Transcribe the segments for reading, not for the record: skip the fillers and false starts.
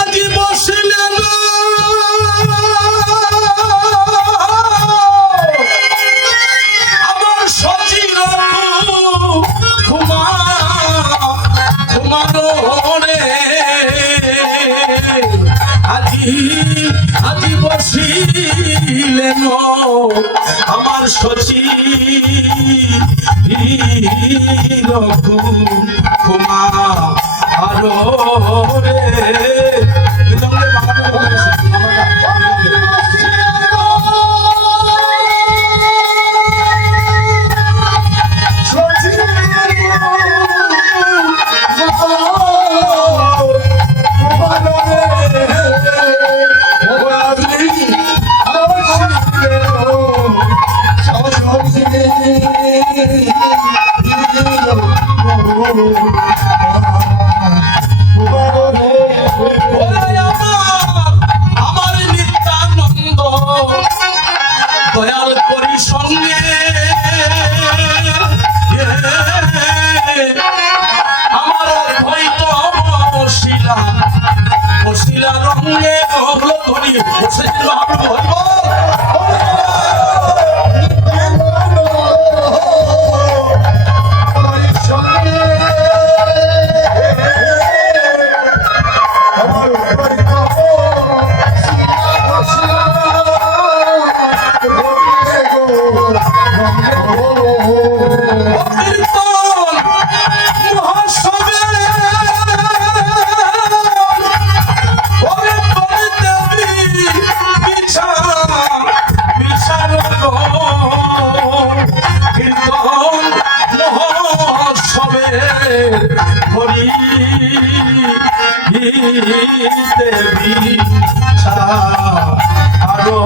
আজি বসিলেন আমার সচি কুমা আরো রে আমার নিত্যানন্দ দয়াল করি সঙ্গে আমার হয়তো বসিলা বসিলা রঙে হলো ধরি বসে দেবী আরো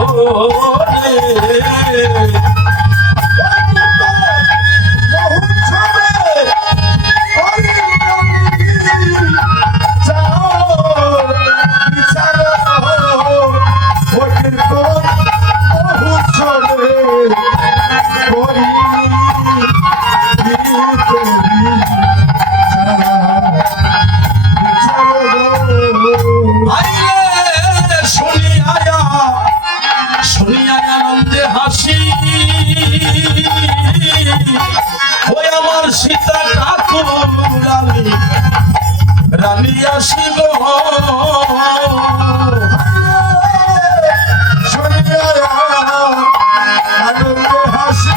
সীতা ঠাকুর রানী আসিল আনন্দে হাসি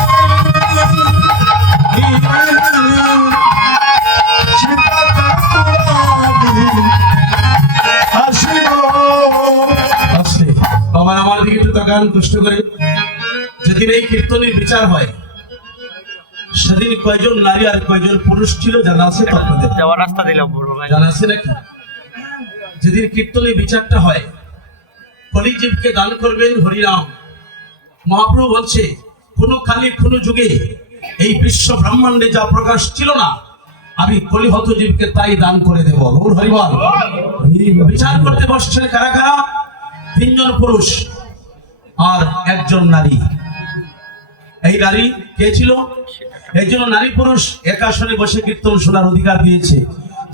সীতা ঠাকুর আসিল। আমার দিকে একটু তাকান কষ্ট করে। যেদিন এই কীর্তনের বিচার হয় সেদিন কয়জন নারী আর কয়জন পুরুষ ছিল জানা আছে তো আপনাদের? জানা আছে নাকি? যেদিন কীর্তনের বিচারটা হয় কলিজীবকে দান করবেন হরিনাম। মহাপ্রভু বলছে কোন কালে কোন যুগে এই বিশ্ব ব্রহ্মাণ্ডে যা প্রকাশ ছিল না আমি কলিহত জীবকে তাই দান করে দেব। গৌর হরিবল। বিচার করতে বসছেন কারা কারা? 3 জন পুরুষ আর 1 জন নারী। এই নারী কে ছিল? এই জন্য নারী পুরুষ এক আসনে বসে কীর্তন শোনার অধিকার দিয়েছে।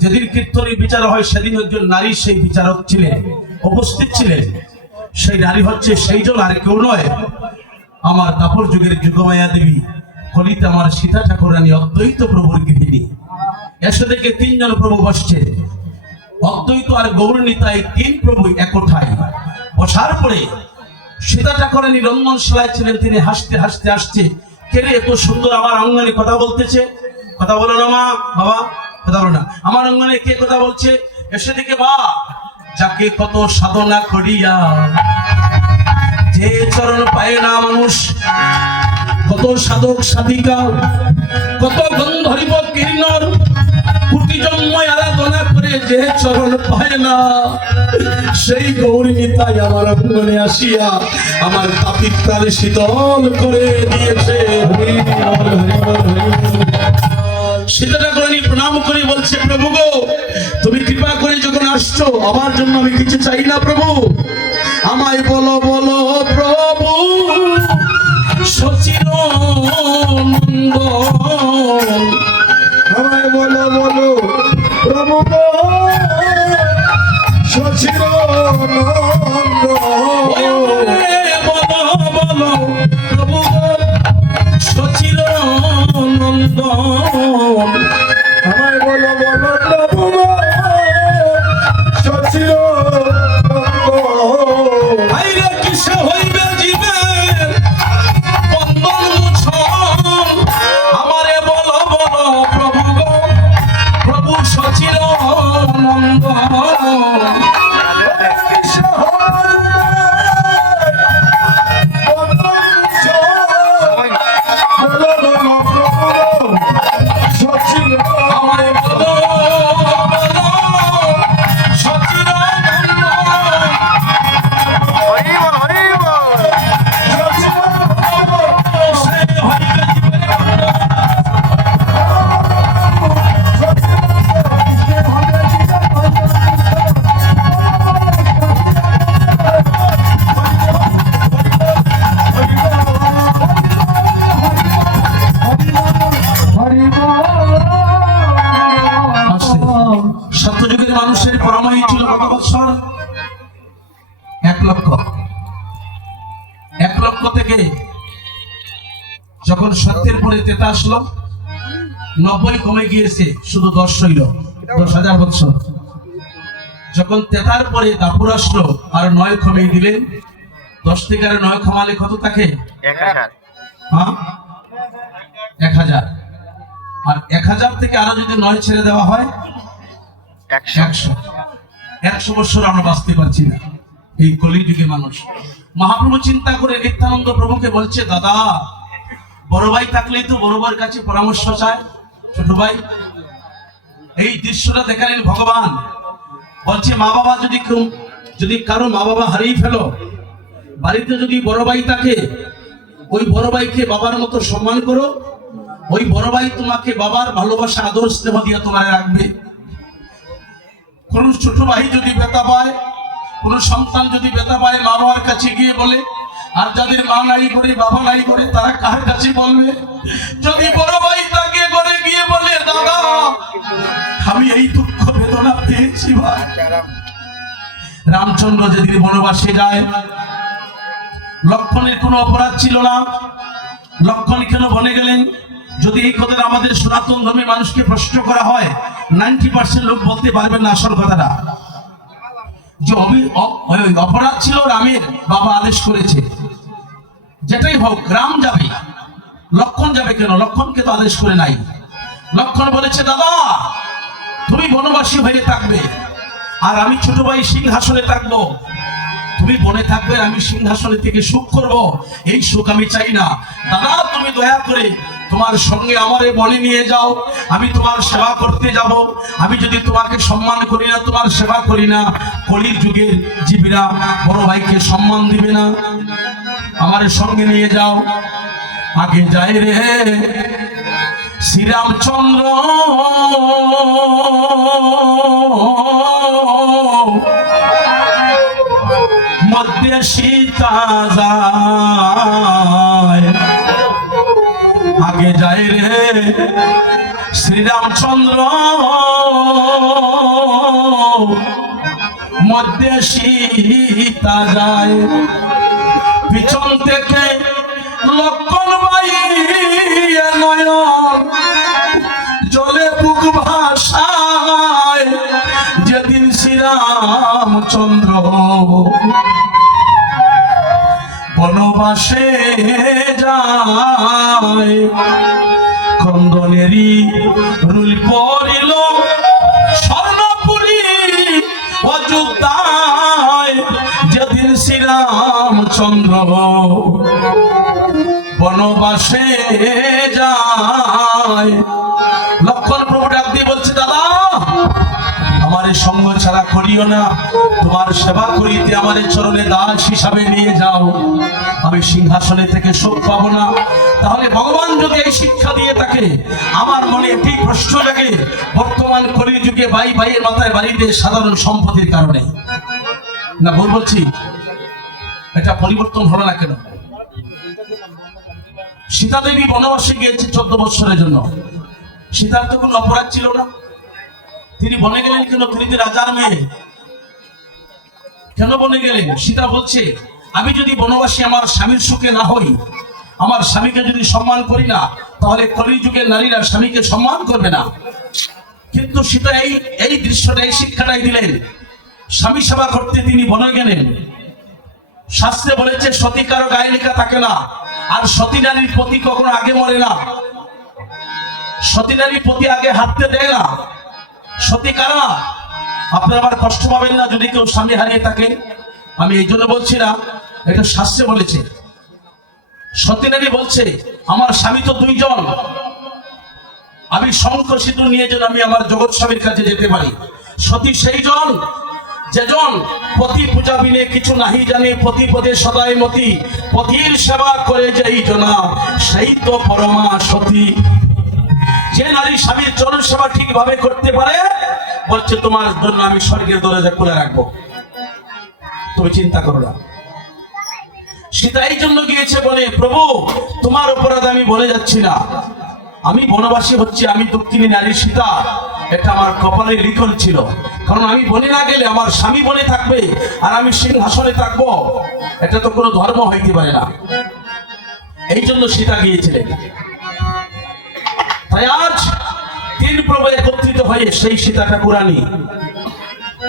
যেদিন কীর্তনের বিচার হয় সেদিন একজন নারী সেই বিচারক ছিলেন, উপস্থিত ছিলেন। সেই নারী হচ্ছে সেই জন আর কেউ নয়, আমার দাপর যুগের যুগমায়া দেবী কলিতে আমার সীতা ঠাকুরানী অদ্বৈত প্রভুর গৃহিণী। এসে থেকে 3 জন প্রভু বসছে, অদ্বৈত আর গৌরনীতাই 3 প্রভু একঠাই বসার পরে সীতা ঠাকুরানী রন্ধনশালায় ছিলেন। তিনি হাসতে হাসতে আসছে, কেন এত সুন্দর আমার অঙ্গনে কথা বলতেছে? কথা বলো না মা, বাবা কথা বলো না। আমার অঙ্গনে কে কথা বলছে? এসে দেখে বা যাকে কত সাধনা করিয়া যে চরণ পায় না মানুষ, কত সাধক সাধিকা, কত গন্ধর্ব কিন্নর কোটি জন্ম আরাধনা করে যে চরণ পায় না, সেই গৌরীতাই আমার অঙ্গনে আসিয়া আমার পাপির প্রাণে শীতল করে দিয়েছে। সীতা ঠাকুরানী প্রণাম করে বলছে, প্রভু গো তুমি কৃপা করে যখন আসছো আমার জন্য আমি কিছু চাই না প্রভু, আমায় বলো বলো আমায় বলো বলো প্রভু গো সচির নন্দ আমায় বলো বলো প্রভু গো সচির আইরে কিসে হইবে জীবের বন্ধন মোচন আমারে বলো বলো প্রভু গো প্রভু সচির নন্দ আমারে বলো বলো সচির নন্দ সত্যযুগের মানুষের পরমায়ু ছিল কত বৎসর? 1 লক্ষ। 1 লক্ষ থেকে যখন সত্যের পরে তেতা আসলো 90 কমে গিয়েছে, শুধু 10 হইল, 10,000 বৎসর। যখন তেতার পরে দাপুর আসলো আর 9 কমিয়ে দিলেন, 10 থেকে আর 9 কমালে কত থাকে? 1000। হ্যাঁ 1000। আর 1000 থেকে আরো যদি 9 ছেড়ে দেওয়া হয় 100 বছর আমরা বাঁচতে পারছি না এই কলিযুগে মানুষ। মহাপ্রভু চিন্তা করে নিত্যানন্দ প্রভুকে বলছে, দাদা বড় ভাই থাকলেই তো বড় ভাইয়ের কাছে পরামর্শ চায়, ছোট ভাই। এই দৃশ্যটা দেখালেন ভগবান। বলছে মা বাবা যদি কারো মা বাবা হারিয়ে ফেলো, বাড়িতে যদি বড় ভাই থাকে, ওই বড় ভাইকে বাবার মতো সম্মান করো, ওই বড় ভাই তোমাকে বাবার ভালোবাসা আদর স্নেহ দিয়ে তোমার রাখবে। কোন ছোট ভাই যদি ব্যথা পায়, কোন সন্তান যদি ব্যথা পায়, মা বাবার কাছে গিয়ে বলে। আর যাদের মা নাই করে বাবা নাই করে তারা কার কাছে বলবে? যদি বড় ভাই তাকে করে গিয়ে বলে, দাদা আমি এই দুঃখ বেদনা পেয়েছি ভাই। রামচন্দ্র যেদিন বনবাসে যায়, লক্ষণের কোনো অপরাধ ছিল না, লক্ষণ কেন বনে গেলেন? যদি এই কথাটা আমাদের সনাতন ধর্মী মানুষকে প্রশ্ন করা হয়, 90% লোক বলতে পারবেন না আসল কথাটা। যে অপরাধ ছিল রামের, বাবা আদেশ করেছে, যেটাই হোক রাম যাবে, লক্ষণ যাবে কেন? লক্ষণকে তো আদেশ করে নাই। লক্ষণ বলেছে, দাদা তুমি বনবাসী হয়ে থাকবে আর আমি ছোট ভাই সিংহাসনে থাকবো। তুমি বনে থাকবে, আমি সিংহাসনে থেকে সুখ করব, এই সুখ আমি চাই না। দাদা তুমি দয়া করে তোমার সঙ্গে আমারে বনে নিয়ে যাও, আমি তোমার সেবা করতে যাব। আমি যদি তোমাকে সম্মান করি না, তোমার সেবা করি না, কলির যুগের জীবীরা বড় ভাইকে সম্মান দিবে না। আমারে সঙ্গে নিয়ে যাও। আগে যায় রে শ্রীরামচন্দ্র, মধ্যে সীতা যায়। আগে যায় রে শ্রীরামচন্দ্র, মধ্যে সীতা যায়। পিছন থেকে লক্ষণ ভাই নয়ন জলে বুক ভাষায়। যেদিন শ্রীরামচন্দ্র বনবাসে যায়, খন্দনেরই রুল পড়িল স্বর্ণপুরী অযোধ্যায়। যেদিন শ্রীরামচন্দ্র বনবাসে যায়, লক্ষণ প্রভু ডাক দিয়ে বলছে, দাদা আমার সঙ্গ ছাড়া করিও না, তোমার সেবা করিতে আমার চরণে দাস হিসাবে নিয়ে যাও, আমি সিংহাসনে থেকে সুখ পাবো না। তাহলে ভগবান যদি এই শিক্ষা দিয়ে থাকে, আমার মনে এটি প্রশ্ন লাগে, বর্তমান কলির যুগে ভাই ভাইয়ের মাথায় বাড়িতে সাধারণ সম্পত্তির কারণে না, ভুল বলছি? এটা পরিবর্তন হলো না কেন? সীতা দেবী বনবাসে গিয়েছে 14 বছরের জন্য। সীতার তো কোনো অপরাধ ছিল না, তিনি বনে গেলেন কেন? তিনি তো রাজার মেয়ে, কেন বনে গেলেন? সীতা বলছে, আমি যদি বনবাসী আমার স্বামীর সুখে না হই, আমার স্বামীকে যদি সম্মান করি না, তাহলে কলিযুগের নারীরা স্বামীকে সম্মান করবে না। কিন্তু সীতা এই দৃশ্যটা, এই শিক্ষাটাই দিলেন। স্বামী সেবা করতে তিনি বনে গেলেন। শাস্ত্রে বলেছে সতী কারো গায়ে লেখা থাকে না, আর সতী নারীর পতি কখনো আগে মরে না, সতী নারীর পতি আগে হাঁটতে দেয় না। সতী কারা? আপনারা আবার কষ্ট পাবেন না যদি কেউ স্বামী হারিয়ে থাকেন, আমি এই জন্য বলছি না, এটা শাস্ত্রে বলেছে। সতী নারী বলছে, আমার স্বামী তো 2 জন, আমি শঙ্খ সিঁদুর নিয়ে যেন আমি আমার জগৎ স্বামীর কাছে যেতে পারি। সতী সেই জন যেজন পতি পূজা বিনে কিছু নাহি জানে, পতি পদে সদাই মতি, পতির সেবা করে যেই জনা, সেই তো পরমা সতী। যে নারী স্বামীর চরণ সেবা ঠিকভাবে করতে পারে, বলছে তোমার জন্য আমি স্বর্গের দরজা খুলে রাখবো, তুমি চিন্তা করো না। সীতা এই জন্য গিয়েছে বলে, প্রভু তোমার অপরাধ আমি বলে যাচ্ছি না, আমি বনবাসী হচ্ছে, আমি দক্ষিণী নারী সীতা, এটা আমার কপালে লিখন ছিল। কারণ আমি বনে না গেলে আমার স্বামী বনে থাকবে আর আমি সিংহাসনে থাকবো, এটা তো কোনো ধর্ম হইতে পারে না। এই জন্য সীতা গিয়েছিলেন। তাই আজ 3 প্রভু একত্রিত হয়ে সেই সীতা ঠাকুরানী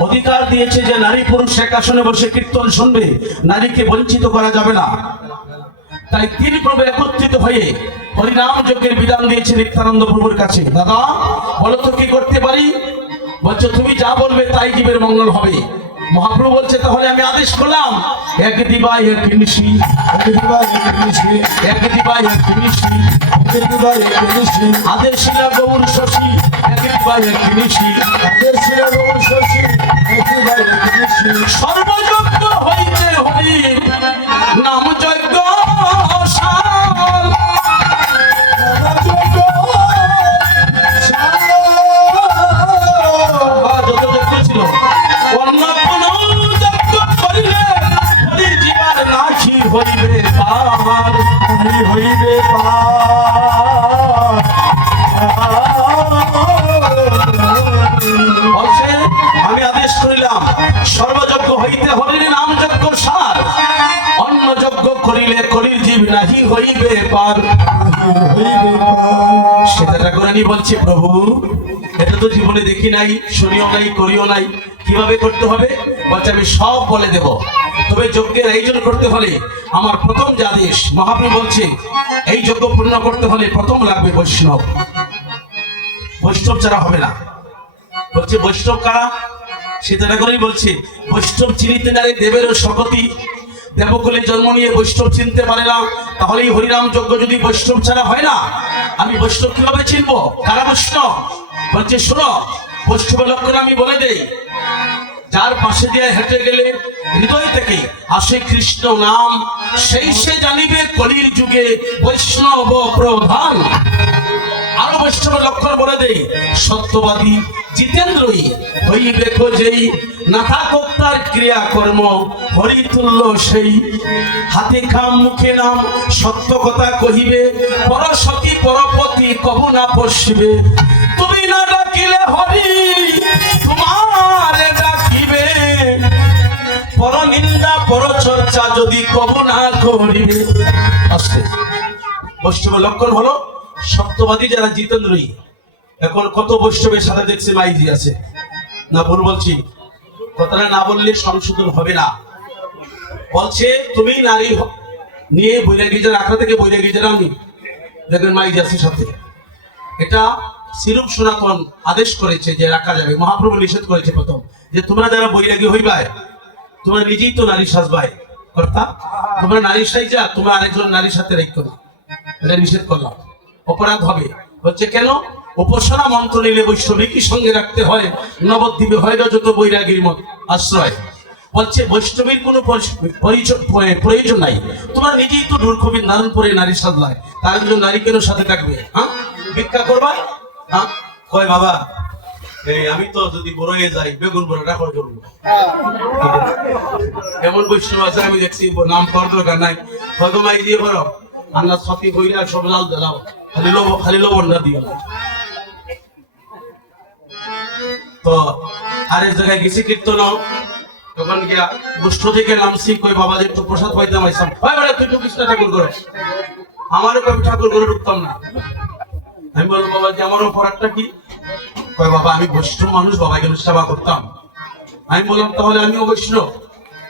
অধিকার দিয়েছে যে নারী পুরুষ এক আসনে বসে কীর্তন শুনবে, নারীকে বঞ্চিত করা যাবে না। তাই 3 প্রভু একত্রিত হয়ে হরিনাম যজ্ঞের বিধান দিয়েছে নিত্যানন্দ প্রভুর কাছে। দাদা বলো তো কি করতে পারি? বলছে তুমি যা বলবে তাই জীবের মঙ্গল হবে। মহাপ্রভু বলছে তাহলে আমি আদেশ করলাম, এক দিবাই এক নিশি, এক দিবাই এক নিশি, আদেশ শিলা গৌর শশী, এক দিবাই এক নিশি, সর্বযজ্ঞ হইতে হরি নাম যজ্ঞ শাল। যত যজ্ঞ ছিল, অন্য কোন যজ্ঞ করিলে হরি জীবন নাহি হইবে পার, হইবে পার। বলছে আমি আদেশ করিলাম, সর্বযজ্ঞ হইতে হরির নাম যজ্ঞ সার, অন্য যজ্ঞ করিলে কলির জীব নাহি হইবে পার। সীতা ঠাকুরানী বলছে, প্রভু এটা তো জীবনে দেখি নাই, শুনিও নাই, করিও নাই, কিভাবে করতে হবে? বলছে আমি সব বলে দেব, তবে যজ্ঞের আয়োজন করতে হলে আমার প্রথম যে আদেশ, মহাপ্রভু বলছে এই যজ্ঞ পূর্ণ করতে হলে প্রথম লাগবে বৈষ্ণব, বৈষ্ণব ছাড়া হবে না। বলছে বৈষ্ণব কারা? সীতা ঠাকুরানী বলছে, বৈষ্ণব চিনিতে নারে দেবেরও শকতি, দেবকুলে জন্ম নিয়ে বৈষ্ণব চিনতে পারে না, তাহলে এই হরিনাম যজ্ঞ যদি বৈষ্ণব ছাড়া হয় না, আমি বৈষ্ণব কিভাবে চিনবো? কারা বৈষ্ণব? বলছে শোনো, বৈষ্ণবের লক্ষণ আমি বলে দেই, যার পাশে দিয়ে হেঁটে গেলে হৃদয় থেকে আসে কৃষ্ণ নাম, সেই সে জানিবে কলির যুগে বৈষ্ণব প্রধান। আরো বৈষ্ণবের লক্ষণ বলে দেই, সত্যবাদী জিতেন্দ্রই হইবে খোঁজেই, না থাকুক তার ক্রিয়া কর্ম হরিতুল্য সেই, হাতে খাম মুখে নাম সত্য কথা কহিবে, পরসতী পরপতি কবু না পশিবে, তুমি না ডাকিলে হরি তোমার ডাকিবে, পর নিন্দা পর চর্চা যদি কবু না করিবে। আস্তে বৈষ্ণবের লক্ষণ হলো সত্যবাদী যারা জিতেন্দ্রই। এখন কত বৈষ্ণবের সাথে দেখছি মাইজি আছে না, ভুল বলছি? কথাটা না বললে সংশোধন হবে না। বলছে তুমি নারী নিয়ে বৈরাগী যারা আখড়া থেকে বৈরাগী যারা আমি দেখবেন মাইজি আছে সাথে, এটা সিরুপ সনাতন আদেশ করেছে যে রাখা যাবে। মহাপ্রভু নিষেধ করেছে প্রথম যে তোমরা যারা বৈরাগী হইবাই, তোমরা নিজেই তো নারী সাজবাই কর্তা, তোমরা নারী সাইজা তোমরা আরেকজন নারীর সাথে রেখো না, এটা নিষেধ করলাম, অপরাধ হবে। হচ্ছে কেন? উপাসনা মন্ত্র নিলে বৈষ্ণবীকে সঙ্গে রাখতে হয়, নবদ্বীপে হয় না যত বৈরাগীর মত আশ্রয়। বলছে বৈষ্ণবীর কোনো প্রয়োজন নাই, তোমরা নিজেই তো ঢুলকবির নারায়ণ পরে নারী সাজলায়, তার জন্য নারী কেন সাথে থাকবে? হ্যাঁ, ভিক্ষা করবা? হ্যাঁ, কয় বাবা এই আমি তো যদি বড় হয়ে যাই বেগুন বড়টা করে করবো। এমন বৈষ্ণব আছে আমি দেখছি, নাম করার দরকার নাই, ভগমাই দিয়ে বড় আন্না ছতি কইরা সব লাল দাও খালি লবণটা দিও তো আরেক জায়গায় গেছি কীর্তন তখন গিয়া গোষ্ঠ থেকে নামছি কই বাবা যে একটু প্রসাদ পাইতাম আইসাম হয় বলে তুই কৃষ্ণ ঠাকুর করো আমারও কবি ঠাকুর করে ঢুকতাম না আমি বললাম বাবা যে আমারও অপরাধটা কি কয় বাবা আমি বৈষ্ণব মানুষ বাবা কেন সেবা করতাম আমি বললাম তাহলে আমিও বৈষ্ণব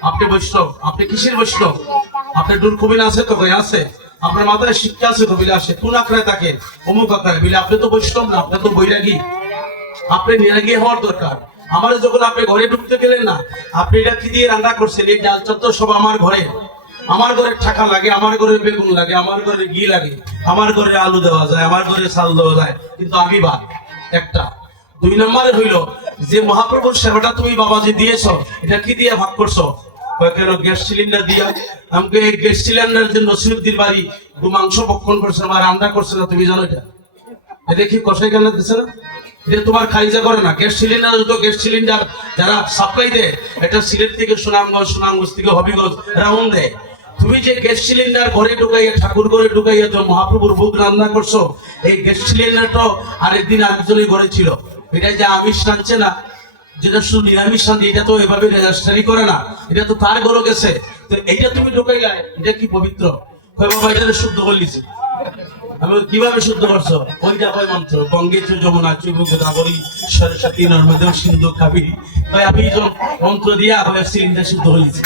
আপনি বৈষ্ণব আপনি কিসের বৈষ্ণব আপনার ডুলকুবিন আছে তো কই আছে আপনার মাথায় শিক্ষা আছে তো বিলে আসে কোন আখড়ায় থাকে অমুক আখড়ায় বিলে আপনি তো বৈষ্ণব না আপনি তো বৈরাগী আপনি নিরাগী হওয়ার দরকার আমার যখন আপনি ঘরে ঢুকতে গেলেন না আপনি এটা কি দিয়ে রান্না করছেন এই ডাল চত্বর সব আমার ঘরে টাকা লাগে আমার ঘরে বেগুন লাগে আমার ঘরে ঘি লাগে আমার ঘরে আলু দেওয়া যায় আমার ঘরে চাল দেওয়া যায় কিন্তু আমি বাদ একটা 2 নম্বরে হইলো যে মহাপ্রভুর সেবাটা তুমি বাবাজি দিয়েছো এটা কি দিয়ে ভাগ করছো কেন গ্যাস সিলিন্ডার দিয়া আমাকে এই গ্যাস সিলিন্ডার যে নসিরুদ্দিন বাড়ি মাংস ভক্ষণ করছে আমার রান্না করছে না তুমি জানো এটা কি কষাই কেন দিচ্ছে না এটা তোমার খাইজা করে না গ্যাস সিলিন্ডার তো গ্যাস সিলিন্ডার যারা সাপ্লাই দেয় এটা সিলেট থেকে সুনামগঞ্জ থেকে হবিগঞ্জ রাউন্ড দেয় তুমি যে গ্যাস সিলিন্ডার ঘরে ঢুকাইয়া ঠাকুর ঘরে ঢুকাইয়া তো মহাপ্রভুর ভোগ রান্না করছো এই গ্যাস সিলিন্ডারটা আরেকদিন আরেকজনের ঘরে ছিল এটা যে আমিষ রাঁধছে না যেটা শুধু নিরামিষ রাঁধে এটা তো এভাবে রেজিস্ট্রি করে না এটা তো তার ঘরে গেছে তো এইটা তুমি ঢুকাইলা এটা কি পবিত্র কই বাবা এটা শুদ্ধ বলিছে আমি কিভাবে শুদ্ধ করছো ওইটা কয় মন্ত্র গঙ্গে চু যমুনা চুব গোদাবরী সরস্বতী নর্মদে সিন্ধু কাবেরী তাই আমি যখন মন্ত্র দিয়া হয় সিলিন্ডার শুদ্ধ হয়েছে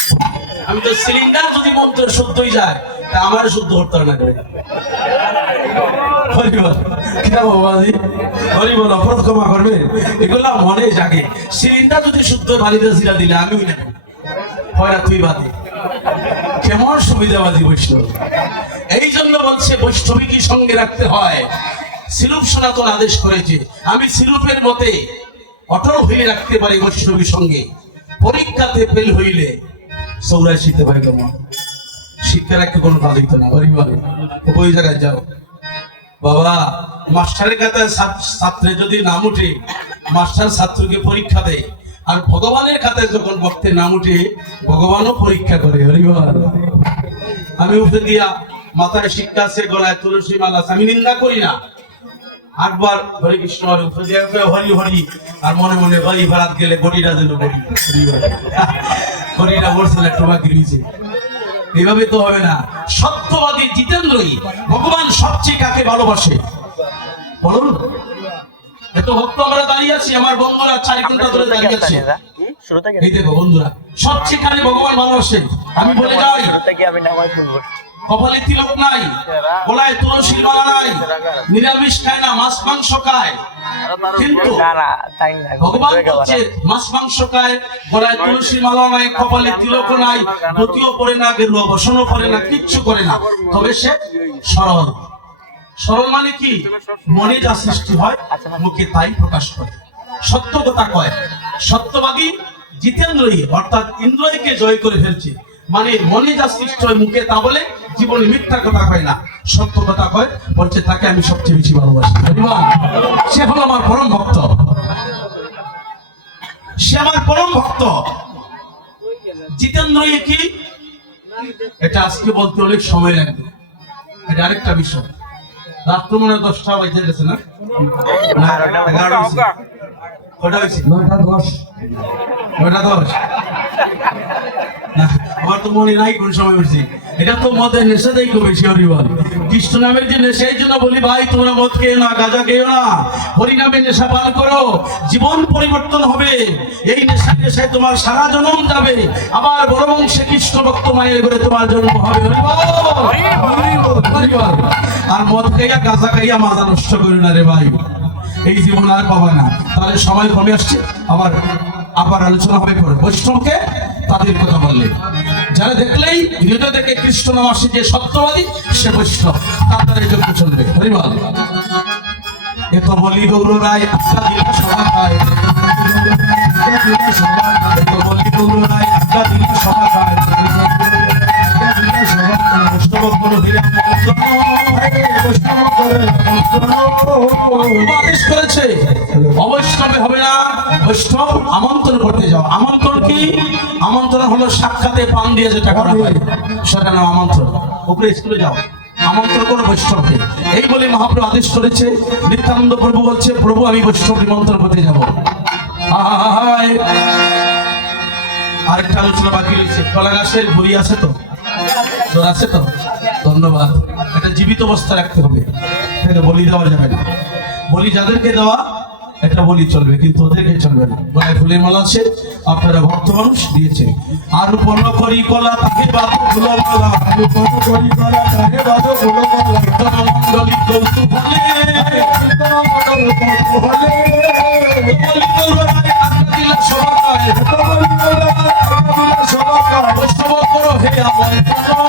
আমি তো সিলিন্ডার যদি মন্ত্র শুদ্ধই যায় তা আমার শুদ্ধ করতে না করে ক্ষমা করবে এগুলা মনে জাগে সিলিন্ডার যদি শুদ্ধ বাড়িতে জিরা দিলে আমিও নেব হয় না তুই বাদে কেমন সুবিধাবাদী বৈষ্ণব এই জন্য বলছে বৈষ্ণবীকে সঙ্গে রাখতে হয় সিলুপ সনাতন আদেশ করেছে আমি সিলুপের মতে অটল হয়ে রাখতে পারি বৈষ্ণবীর সঙ্গে পরীক্ষাতে ফেল হইলে 84 পাই কেমন শিক্ষা রাখতে কোনো কাজ হইতো না ওই জায়গায় যাও বাবা মাস্টারের খাতায় ছাত্রে যদি নাম উঠে মাস্টার ছাত্রকে পরীক্ষা দেয় আর ভগবানের খাতায় যখন ভক্তের নাম উঠে ভগবানও পরীক্ষা করে আমি উঠে দিয়া মাথায় শিক্ষা আছে গলায় তুলসী মালা আমি নিন্দা করি না 8 বার হরে কৃষ্ণ উঠে দিয়া হরি হরি আর মনে মনে হরি ভারত গেলে গড়িটা দিল গড়িটা বলছে একটু বাকি রয়েছে এইভাবে তো হবে না সত্যবাদী জিতেন্দ্রই ভগবান সবচেয়ে কাকে ভালোবাসে বলুন এত ভক্ত আমরা দাঁড়িয়ে আছি আমার বন্ধুরা 4 ঘন্টা ধরে দাঁড়িয়ে আছে এই দেখো বন্ধুরা সবচেয়ে কাকে ভগবান ভালোবাসে আমি বলে যাই কপালে তিলক নাই গলায় তুলসীর মালা নাই নিরামিষ খায় না মাছ মাংস খায় কিন্তু ভগবান বলছে মাছ মাংস খায় গলায় তুলসীর মালা নাই কপালে তিলক নাই ধুতিও পরে না গেরুয়া বসনও পরে না কিচ্ছু করে না তবে সে সরল সরল মানে কি মনে যা সৃষ্টি হয় মুখে তাই প্রকাশ করে সত্য কথা কয় সত্যবাদী জিতেন্দ্রই অর্থাৎ ইন্দ্রকে জয় করে ফেলছে মানে মনে যা সৃষ্টি হয় মুখে তা বলে জীবনে মিথ্যা কথা কয় না সত্য কথা কয় বলছে তাকে আমি সবচেয়ে বেশি ভালোবাসি সে হলো আমার পরম ভক্ত সে আমার পরম ভক্ত জিতেন্দ্রই কি এটা আজকে বলতে অনেক সময় লাগবে এটা আরেকটা বিষয় রাত্র মনে 10টা বাজে গেছে না 11টা কটা হয়েছে 9টা 10 আমার তো মনে নাই কোন সময় উঠছি এটা তো মদের নেশা দেয় খুব বেশি হরিবল কৃষ্ণ নামের যে নেশা এই জন্য বলি ভাই তোমরা মদ খেও না গাঁজা খেও না হরি নামের নেশা পান করো জীবন পরিবর্তন হবে এই নেশায় তোমার সারা জন্ম যাবে আবার বড় বংশে কৃষ্ণ ভক্ত মায়ের ঘরে তোমার জন্ম হবে হরিবল আর মদ খাইয়া গাঁজা খাইয়া মাথা নষ্ট করো না রে ভাই এই জীবন আর পাবা না তাহলে সময় কমে আসছে আবার আলোচনা হবে পরে বৈষ্ণবকে তাদের কথা বললে যারা দেখলেই হৃদয় থেকে কৃষ্ণ নাম আসে যে সত্যবাদী সে বৈষ্ণব তাদের যোগ্য চলবে হরিবল এত বলি গৌর রায় আজ্ঞা দিলে সভা খায় এত বলি গৌর রায় আজ্ঞা দিলে সভা খায় আদেশ করেছে অবৈষ্ণবে হবে না বৈষ্ণব আমন্ত্রণ করতে যাও আমন্ত্রণ কি আমন্ত্রণ হলো সাক্ষাতে পান দিয়ে যেটা করা হয় সেটা নাম আমন্ত্রণ উপরে স্কুলে যাও আমন্ত্রণ করো বৈষ্ণবকে। এই বলে মহাপ্রভু আদেশ করেছে। নিত্যানন্দ প্রভু বলছে, প্রভু আমি বৈষ্ণব নিমন্ত্রণ করতে যাবো। আয় আরেকটা আলোচনা বাকি রয়েছে। কলা গাছের বড়ি আছে তো, জোর আছে তো? ধন্যবাদ। এটা জীবিত অবস্থা রাখতে হবে, এটাকে বলি দেওয়া যাবে না। বলি যাদেরকে দেওয়া এটা বলি চলবে, কিন্তু ওদেরকে চলবে না। গলায় ফুলের মালা আছে, আপনারা ভক্ত মানুষ দিয়েছে। আর পণ করি কলা তাকে বাদ ফুলো মালা, রূপন করি কলা তাহে বাঁধো ফুলমালা, মন্ডলী কৌতুক হলে কীর্তন মণ্ডল কৌতূহলে, বলি গৌরায় আজ্ঞা দিলা সবাই, কমলিত রায় আজ্ঞা দিলা সবাকার, বৈষ্ণব করো হে আমন্ত্রণ।